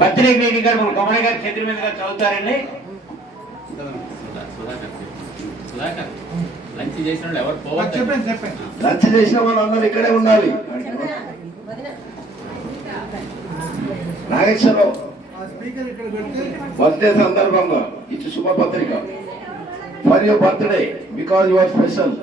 Birthday greeting card మన కొమర గారి చేతుల మీదుగా చదువుతారండి. లంచ్ చేసిన వాళ్ళు ఎవరు పోవాలి? లంచ్ చేసిన వాళ్ళు అందరూ ఇక్కడే ఉండాలి. నాగేశ్వరరావు బర్త్డే సందర్భంగా ఇచ్చి శుభపత్రిక. For your birthday because you are special.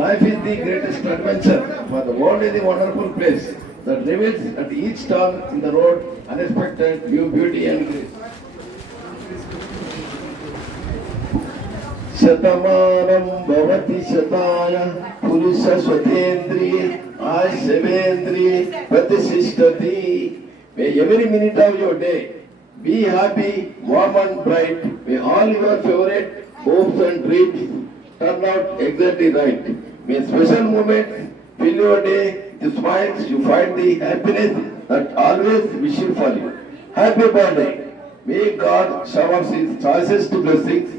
Life is the greatest adventure, for the world is a wonderful place that reveals at each turn in the road unexpected beauty and grace. Shatamanam bhavati shataya purusha swathendriye ayashavendriye pratishtati. May every minute of your day be happy, warm and bright. May all your favorite hopes and dreams turn out exactly right. May special moments fill your day. The smiles you find the happiness that always wishing for you. Happy birthday. May God shower His choicest blessings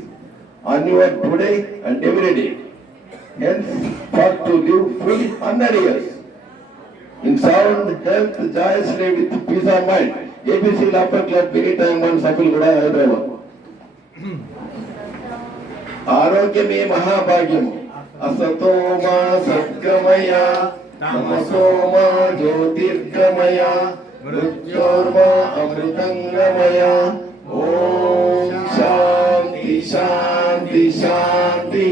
on you today and every day. Hence, for to live full 100 years in sound health, joyously with peace of mind. ABC Laughter Club Anytime One Sapilguda, Hyderabad. ఆరోగ్యమే మహాభాగ్యము. అసతోమ సద్గమయ తమసోమ జ్యోతిర్గమయ మృత్యోర్మ అమృతంగమయ. ఓం శాంతి శాంతి శాంతి.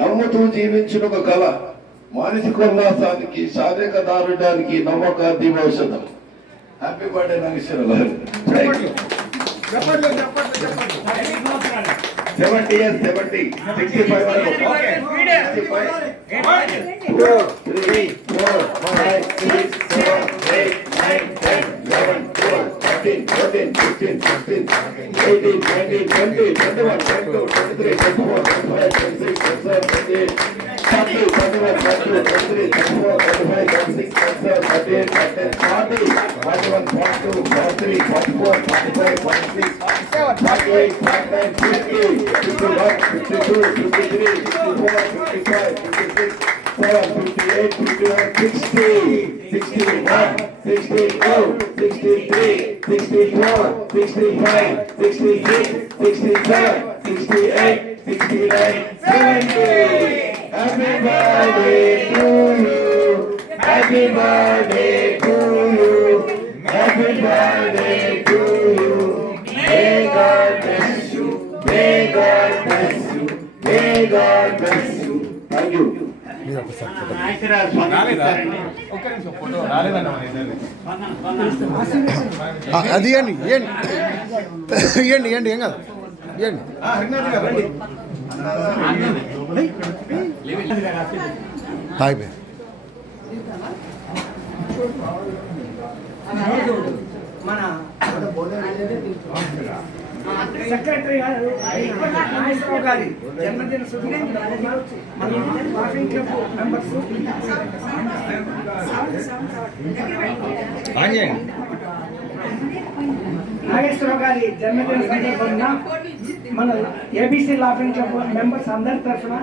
నమ్ముతూ జీవించిన ఒక కళ మానసిక ఉల్లాసానికి, శారీరక దారుణ్యానికి నమ్మకాది ఔషధం. Happy birthday Nageswararao గారు. 70 years, 70, 65 వరకు. 65, 4, 3, 4, 5, 6, 7, 8, 9, 10, 11, 12, 13, 14, 15, 16, 18, 19, 20, 21, 22, 23, 24, 25, 26, 27, 28, 30, 31, 32, 33, 34, 35, 36, 37, 38, 39, 40, 41, 42, 43, 44, 45, 46, 48, 49, 50, 51, 52, 53, 54, 55, 56, 58, 59, 60, 61, 62, 63, 64, 65, 66, 67, 68, 69, 70. Happy birthday to you. Happy birthday to you. Happy birthday to you. May God bless you. May God bless you. May God bless you. Thank you. అది ఇవ్వండి ఇవ్వండి ఇవ్వండి ఇవ్వండి ఏం కాదు ఇవ్వండి. హాయ్ బే. మన సెక్రటరీ గారు నాగేశ్వరరావు గారి జన్మదిన శుభాకాంక్షలు. మన వాకింగ్ క్లబ్ మెంబర్స్ నాగేశ్వరరావు గారి జన్మదిన సందర్భంగా మన ఏబీసీ లాఫింగ్ క్లబ్ మెంబర్స్ అందరి తరఫున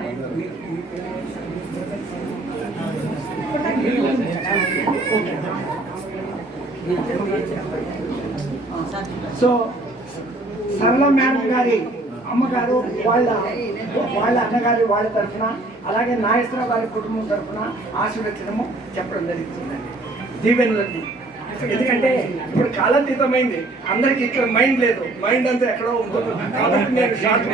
సో సరళ మేడం గారి అమ్మగారు వాళ్ళ అన్నగారి వాళ్ళ తరఫున, అలాగే నాగేశ్వరరావు గారి కుటుంబం తరఫున ఆశీర్వచనము చెప్పడం జరుగుతుందండి. దీవెనలన్నీ. ఎందుకంటే ఇప్పుడు కాలాతీతమైంది, అందరికి ఇక్కడ మైండ్ లేదు, మైండ్ అంతా ఎక్కడో ఉంటుంది. కాబట్టి నేను షార్ట్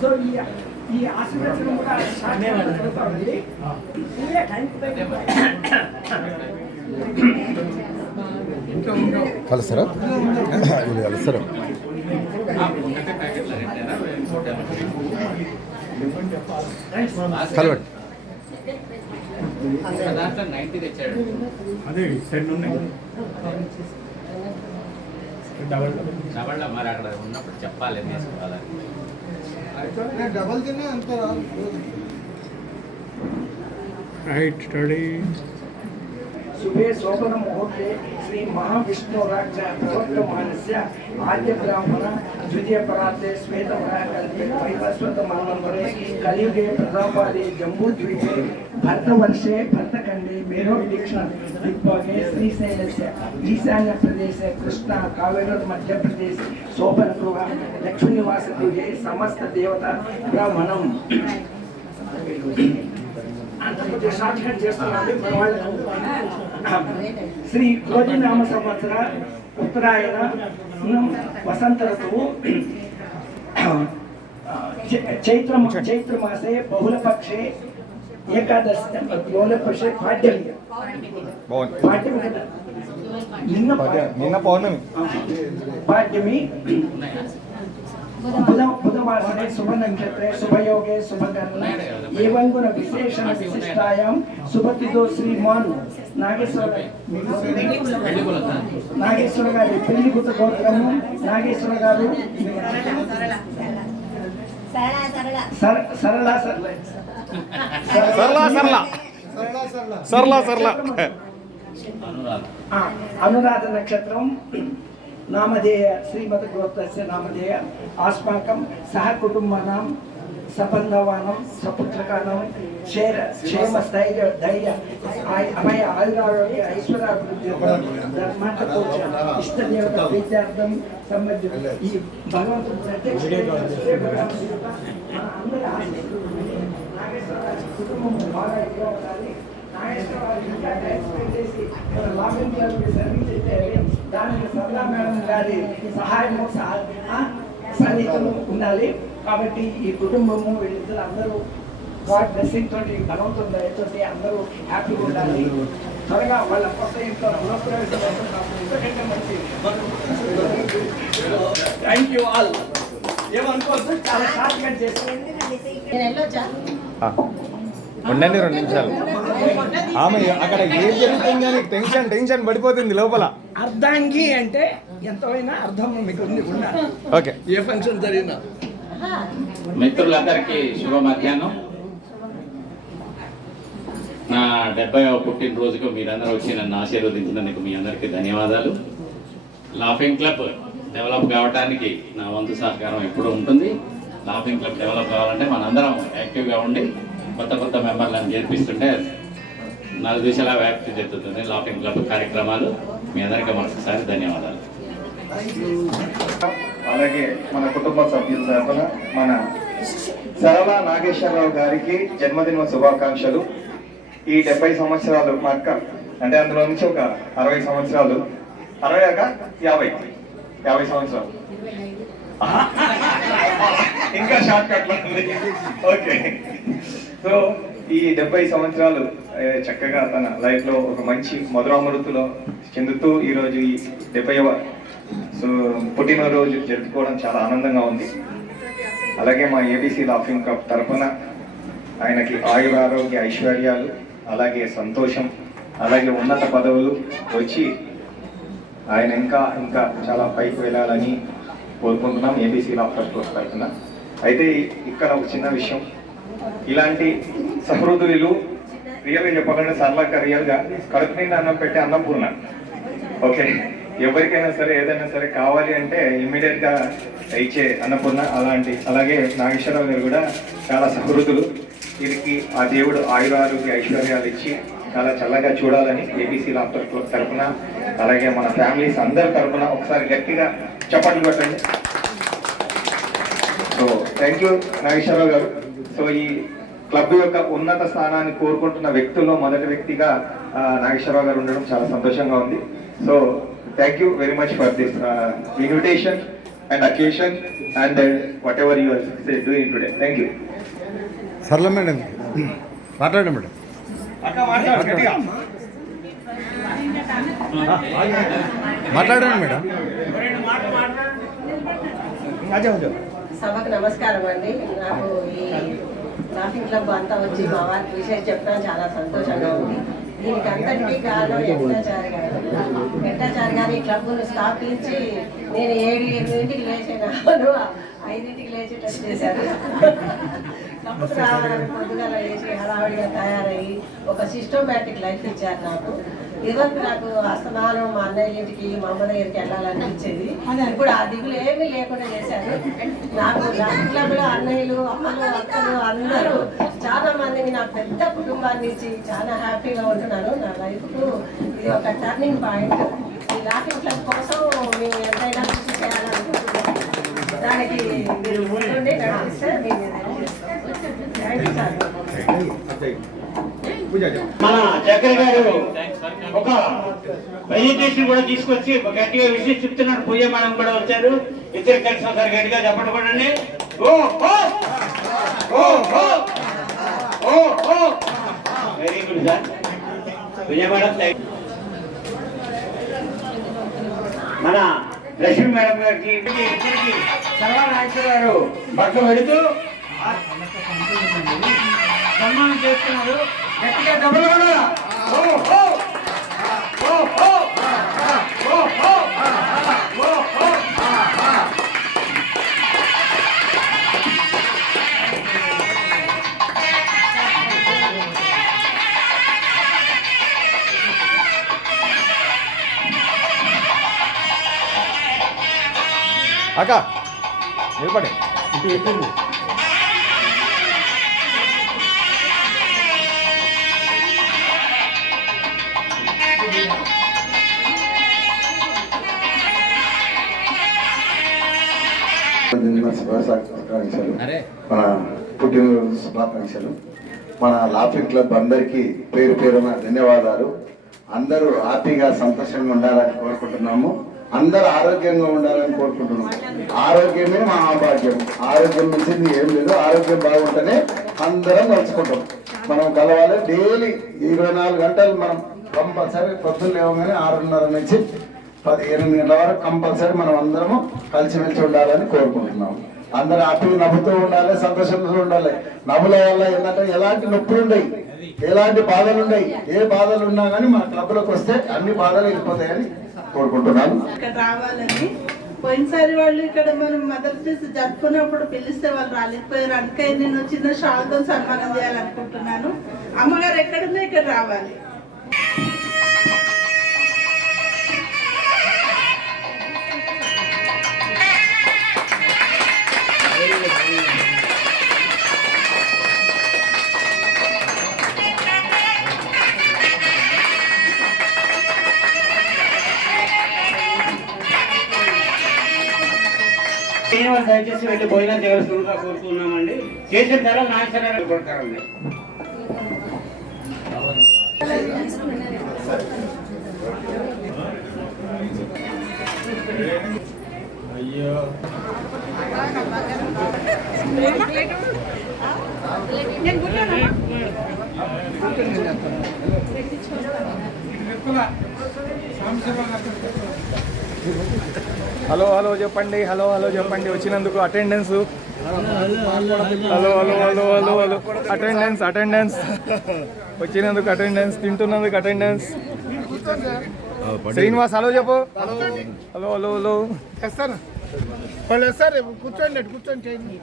సో ఈ ఆశీర్వచనం కూడా కలుస్తారా ఇది కలుస్తారా? కలవండి. అదే 10 ఉన్నాయి. డబల్ మరి అక్కడ ఉన్నప్పుడు చెప్పాలి తీసుకోవాలని. డబల్ తిన్నా అంత రైట్ స్టడీ. శుభే శోభన ముహూర్తే శ్రీ మహావిష్ణురాక్ష ప్రవర్తమానస్య ఆద్య బ్రాహ్మణ ద్వితీయ పరార్తే శ్వేతవరాకల్పే వైవస్వత మన్వంతరే కలియుగే ప్రతాపాదే జంబూద్వీపే భరతవర్షే భరతఖండే మేరోదీక్షణ దిగ్భాగే శ్రీశైలస్య ఈశాన్య ప్రదేశే కృష్ణ కావేరీ మధ్యప్రదేశ్ శోభన గృహ లక్ష్మీనివాస గృహే సమస్త దేవత బ్రాహ్మణం. ఆంధ్రప్రదేశ్ షార్ట్కట్ చేస్తున్నాడు మన వాళ్ళకు. శ్రీ క్రోధినామ సంవత్సర ఉత్తరాయణ వసంత ఋతువు చైత్రమాసే బహుళపక్షే ఏకాదశి బహుళపక్షే పాడ్యమి కదా నిన్న పౌర్ణమి పాడ్యమి बुधवासरे शुभ नक्षत्रे शुभयोगे शुभकर्णे एवं गुण विशेषण विशिष्टायां शुभतिथो श्रीमान नागेश्वर गारी पेल्ली गुत गोत्रము నాగేశ్వర గారు సరళ అనురాధ నక్షత్రం నామధేయ శ్రీమద్ గోత్రస్య నామధేయ ఆస్మాకం సహ కుటుంబానాం సబంధవానం సపుత్రకానం క్షేమ స్థైర్య ధైర్య అభయ ఆయురారోగ్య ఐశ్వర్యాభివృద్ధి ధర్మార్థ ఇష్ట దేవత ప్రీత్యార్థం సంబంధించి ఈ భగవంతుడు ప్రత్యక్ష కుటుంబం బాగా ఎక్కువ ఉండాలి. దానికి సరళ మేడం గారి సహాయము సన్నిహితము ఉండాలి. కాబట్టి ఈ కుటుంబము వీళ్ళిద్దరు అందరూ గాడ్ బ్లెస్సింగ్ తోటి భగవంతుని దయతోటి అందరూ హ్యాపీగా ఉండాలి. త్వరగా వాళ్ళ కొత్త ఇంట్లో గృహప్రవేశం ఇంతకంటే మంచి. Thank you all. ఏమనుకోవద్దు, చాలా షార్ట్గా చేస్తాను. ఉండండి 2 నిమిషాలు. ఆమె అక్కడ ఏం జరుగుతుంది అని టెన్షన్ పడిపోతుంది లోపల. అర్ధాంగి అంటే ఎంతైనా అర్థం మీకు ఉండాలి. ఓకే, ఏ ఫంక్షన్ జరిగినా. మిత్రులందరికీ శుభ మధ్యాహ్నం. నా 70వ పుట్టినరోజుకు మీరందరూ వచ్చి నన్ను ఆశీర్వదించినందుకు మీ అందరికీ ధన్యవాదాలు. లాఫింగ్ క్లబ్ డెవలప్ కావడానికి నా వంతు సహకారం ఎప్పుడూ ఉంటుంది. లాఫింగ్ క్లబ్ డెవలప్ కావాలంటే మనందరం యాక్టివ్గా ఉండి కొత్త మెంబర్లను చేర్పిస్తుంటే 4 దిశలా వ్యాప్తి చెందుతుంది లాఫింగ్ క్లబ్ కార్యక్రమాలు. మీ అందరికీ మరొకసారి ధన్యవాదాలు. అలాగే మన కుటుంబ సభ్యుల తరఫున మన సరళ నాగేశ్వరరావు గారికి జన్మదిన శుభాకాంక్షలు. ఈ 70 సంవత్సరాలు మా అక్క అంటే అందులో నుంచి ఒక 60 సంవత్సరాలు, 50 సంవత్సరాలు ఇంకా షార్ట్ కట్ ఓకే. సో ఈ 70 సంవత్సరాలు చక్కగా తన లైఫ్ లో ఒక మంచి మధురామృతిలో చెందుతూ ఈరోజు ఈ 70వ పుట్టినరోజు జరుపుకోవడం చాలా ఆనందంగా ఉంది. అలాగే మా ఏబీసీ లాఫింగ్ క్లబ్ తరఫున ఆయనకి ఆయురారోగ్య ఐశ్వర్యాలు, అలాగే సంతోషం, అలాగే ఉన్నత పదవులు వచ్చి ఆయన ఇంకా చాలా పైకి వెళ్ళాలని కోరుకుంటున్నాం ఏబీసీ లాఫింగ్ క్లబ్ తరఫున. అయితే ఇక్కడ ఒక చిన్న విషయం, ఇలాంటి సహృదయులు రియల్గా చెప్పాలంటే సరళక్క రియల్గా కడుపు నిండా అన్నం పెట్టే అన్నపూర్ణ. ఓకే, ఎవరికైనా సరే ఏదైనా సరే కావాలి అంటే ఇమ్మీడియట్ గా ఇచ్చే అన్నపూర్ణ. అలాగే నాగేశ్వరరావు గారు కూడా చాలా సహృదులు. వీరికి ఆ దేవుడు ఆయురారోగ్య ఐశ్వర్యాలు ఇచ్చి చాలా చల్లగా చూడాలని ఏబీసీ లాఫింగ్ క్లబ్ తరఫున, అలాగే మన ఫ్యామిలీస్ అందరి తరఫున ఒకసారి గట్టిగా చప్పట్లు కొట్టండి. సో థ్యాంక్ యూ నాగేశ్వరరావు గారు. సో ఈ క్లబ్ యొక్క ఉన్నత స్థానాన్ని కోరుకుంటున్న వ్యక్తుల్లో మొదటి వ్యక్తిగా నాగేశ్వరరావు గారు ఉండడం చాలా సంతోషంగా ఉంది. So thank you very much for this invitation and occasion and whatever you are doing today. Thank you. Sarala madam మాట్లాడండి మేడం. మాట్లాడండి మేడం. సభకు నమస్కారం అండి. నాకు ఈ లాఫింగ్ క్లబ్ అంతా వచ్చి మా వారికి విషయం చెప్పడం చాలా సంతోషంగా ఉంది. దీనికి అంతటికీ కారణం వెంకటాచారి గారు. వెంకటాచారి గారు ఈ క్లబ్ను స్థాపించి నేను 7-8 లేచాను, 5 లేచేటట్టు చేశారు. క్లబ్కి రావాలని పొద్దుగాల లేచి హడావిడిగా తయారయ్యి ఒక సిస్టమేటిక్ లైఫ్ ఇచ్చారు నాకు. ఇదివరకు నాకు అస్తమానం మా అన్నయ్య ఇంటికి మా అమ్మ దగ్గరికి వెళ్ళాలనిపించేది. ఇప్పుడు ఆ దిగులు ఏమీ లేకుండా చేశారు. నాకు క్లబ్లో అన్నయ్యలు, అమ్మలు, అక్కలు అందరూ చాలా మందిని నాకు పెద్ద కుటుంబాన్ని ఇచ్చి చాలా హ్యాపీగా ఉంటున్నాను. నా లైఫ్కు ఇది ఒక టర్నింగ్ పాయింట్. ఈ లాఫింగ్ క్లబ్ కోసం మేము ఎంతైనా కృషి చేయాలనుకుంటున్నాం. దానికి మీరు ముందుండి నడిపిస్తే మేము థ్యాంక్ యూ సార్. మన చక్ర గారు ఒక ప్రెజెంటేషన్ కూడా తీసుకొచ్చి గట్టిగా విషయం చెప్తున్నాడు. పూజ మేడం కూడా వచ్చారు. ఇద్దరు కలిసి ఒకసారి గట్టిగా చెప్పండి కూడండి. Very good sir. Pooja madam మన లక్ష్మీ మేడం గారికి ఇద్దరికి సర్వనాయకులు గారు బట్టలు పెడుతూ సన్మానం చేస్తున్నారు. గట్టిగా డబ్బులు కూడా అక్క నిలబడి ఇటు ఎక్కింది. శుభాకాంక్షలు, మన పుట్టినరోజు శుభాకాంక్షలు. మన లాఫింగ్ క్లబ్ అందరికీ పేరు పేరున ధన్యవాదాలు. అందరూ హ్యాపీగా సంతోషంగా ఉండాలని కోరుకుంటున్నాము. అందరూ ఆరోగ్యంగా ఉండాలని కోరుకుంటున్నాం. ఆరోగ్యమే మా భాగ్యం. ఆరోగ్యం మించింది ఏం లేదు. ఆరోగ్యం బాగుంటేనే అందరం కలుసుకుంటాం. మనం కలవాలి. డైలీ 24 గంటలు మనం కంపల్సరీ పొద్దున్న లేవగానే 6:30 నుంచి 8 గంటల వరకు కంపల్సరీ మనం అందరము కలిసిమెలిసి ఉండాలని కోరుకుంటున్నాం. అందరూ హ్యాపీగా నవ్వుతూ ఉండాలి, సంతోషంతో ఉండాలి. నవ్వుల వల్ల ఏంటంటే ఎలాంటి నొప్పులు ఉండయి, ఎలాంటి బాధలు ఉండయి. ఏ బాధలు ఉన్నా కానీ మన క్లబ్లోకి వస్తే అన్ని బాధలు వెళ్ళిపోతాయని కోరుకుంటున్నాను. ఇక్కడ రావాలని పోయినసారి వాళ్ళు ఇక్కడ మనం మదర్ డేస్ జరుపుకున్నప్పుడు పిలిస్తే వాళ్ళు రాలేకపోయారు. అందుకే నేను చిన్న షాల్తో సన్మానం చేయాలనుకుంటున్నాను. అమ్మగారు ఎక్కడున్నా ఇక్కడ రావాలి. దయచేసి వెళ్ళి భోజనం చేయవలసిందిగా కోరుతున్నామండి. చేసిన తర్వాత నాయకులు కొడతారండి. అయ్యో హలో హలో చెప్పండి, హలో హలో చెప్పండి. వచ్చినందుకు attendance. Hello hello hello hello hello attendance attendance. వచ్చినందుకు అటెండెన్స్, తింటున్నందుకు అటెండెన్స్. శ్రీనివాస్ హలో చెప్పు. హలో హలో హలో వస్తాను వాళ్ళు వస్తారు. కూర్చోండి, కూర్చొని చేయండి.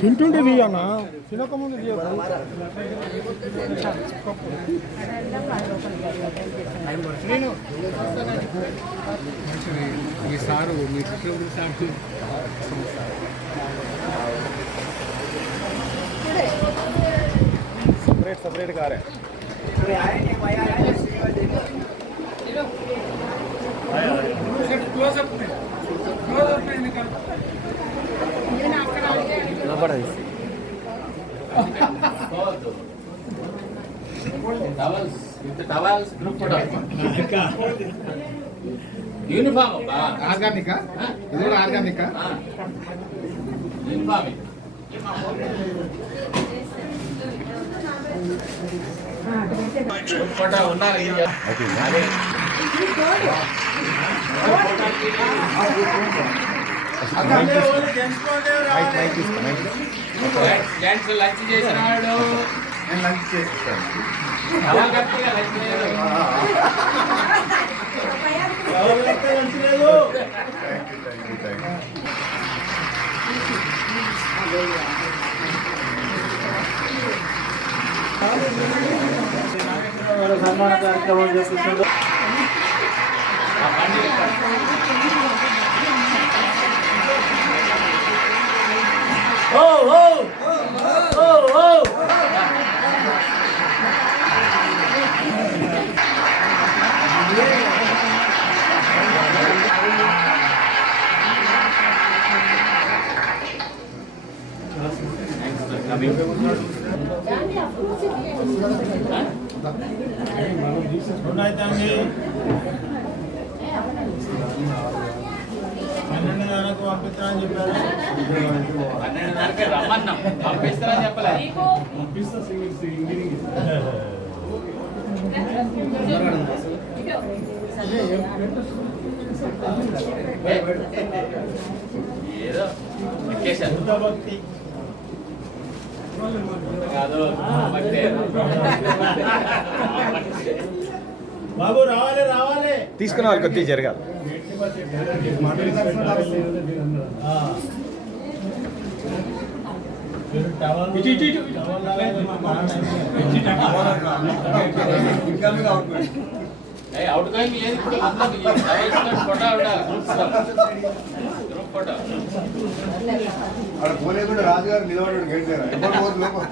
తింటుండే తీయన్నా, తినకముందు తీయకు. ఈ సారు మీ సార్ సపరేట్ సపరేట్ కారే. యూనిఫామ్ ఆర్గానికా, ఇది కూడా ఆర్గానికా. యూనిఫామ్ ఫోటో ఉండాలి. జెంట్స్ లంచ్ చేసినాడు. నేను లంచ్ చేసిస్తాను. అలా గట్టిగా లైక్ లేదు. Thank you. సన్మాన కార్యక్రమం చేస్తున్నారు. ఆ బండి పన్నెండున్నరకే రమ్మన్నాం, పంపిస్తారని చెప్పలే. ఏదో ఎక్కేశారు. కాదు భక్తే. బాబు రావాలి రావాలి. తీసుకున్న వాళ్ళు కొద్దిగా జరగాలి. అవుట్ గోయింగ్ లేదు ఇప్పుడు. Photo group photo. అక్కడ పోలేకుండా రాజుగారు నిలబడ్డాడు గేట్ దగ్గర. ఎప్పుడు పోదు లోపల.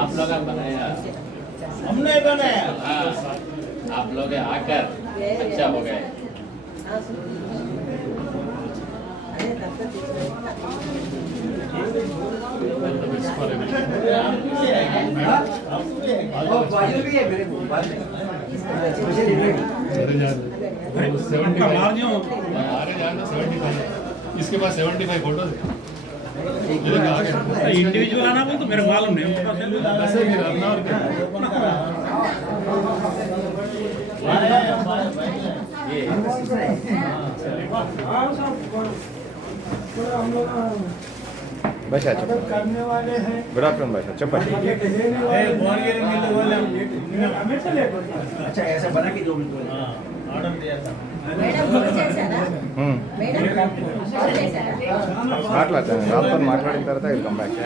आप लोग बनाया, हमने बनाया. आप लोग आकर अच्छा हो गए. इसके पास 75 फोटोज है. इंडिविजुअल आना बोल तो मेरे मालूम नहीं. ऐसे ही करना और क्या. भाषा करने वाले हैं. गुड आफ्टरनून भाषा చెప్పండి. अच्छा ऐसा बना के दो बिल्कुल. ऑर्डर दिया था. మాట్లాడతాను వాళ్ళతో మాట్లాడిన తర్వాత వెల్కమ్ బ్యాక్.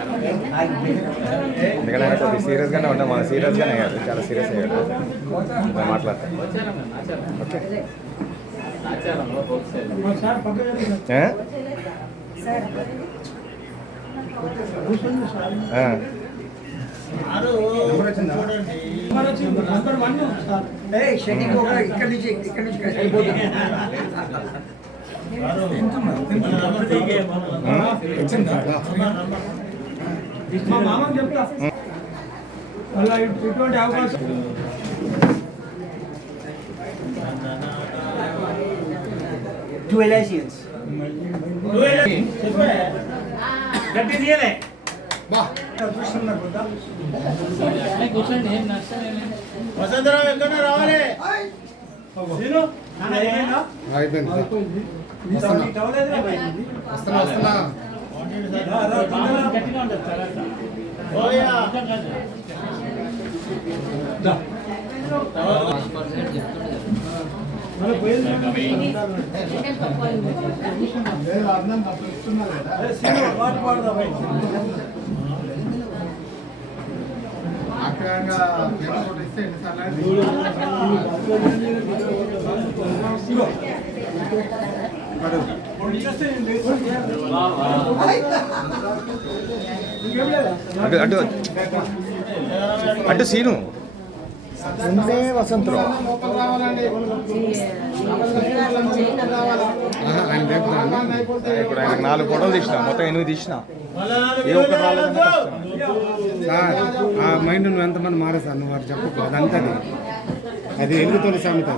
ఎందుకంటే ఆయన కొద్దిగా సీరియస్గానే ఉంటాం. మన సీరియస్గానే కాదు, చాలా సీరియస్ అయ్యాడు. మాట్లాడతాను. ఓకే. ఆచారంలో హోల్సేల్. షెడ్డింగ్ ఇక్కడ నుంచి వెళ్ళిపోతుంది. మా మామకు చెప్తా అలా ఇటువంటి అవకాశం. టూ ఎల్ఐసియన్స్ గట్టి తీయలే. కూర్చోండి, ఏం నష్టం లేదు. వసంతరావు ఎక్కడ రావాలి. గట్టిగా ఉంటుంది సార్. ఆఖరంగా పేపర్ ఫోటో ఇస్తే ఎన్నిసార్లు అటు అటు అటు సీను ఉంటే వసంతరావు. ఇప్పుడు ఆయన 4 ఫోటోలు తీసిన, మొత్తం 8 తీసిన. ఏ ఒక్కటి రాలేదంటే కష్టం. ఆ మైండ్ నువ్వు ఎంతమంది మారేసాను నువ్వు వారు చెప్పు. అదంతా అది ఎలుగుతోని సామెత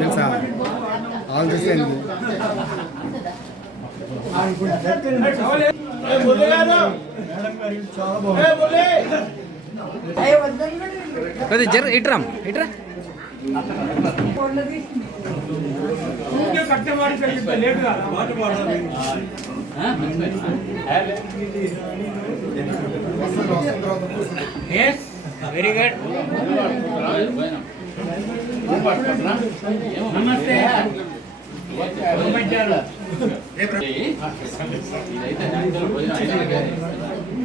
తెలుసా? ఆలోచిస్తే చాలా బాగుంది. కొద్దిగా జర ఇట్రా ఇట్రా వెరీ గుడ్. నమస్తే.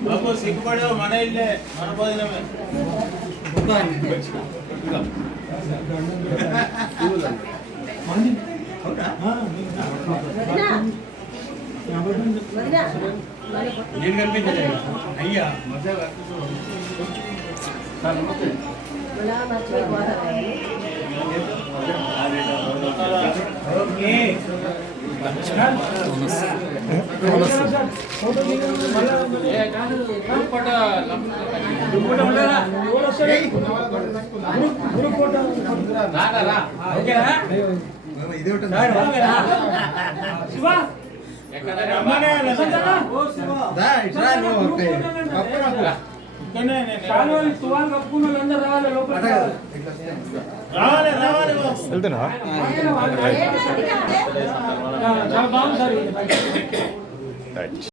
బాబు సిగ్గుపడవు, మన ఇల్లే, మన భోజనమే. నేను కనిపించలేదు అయ్యా. ఓకే. వెళ్తున్నా చాలా బాగుంది సార్.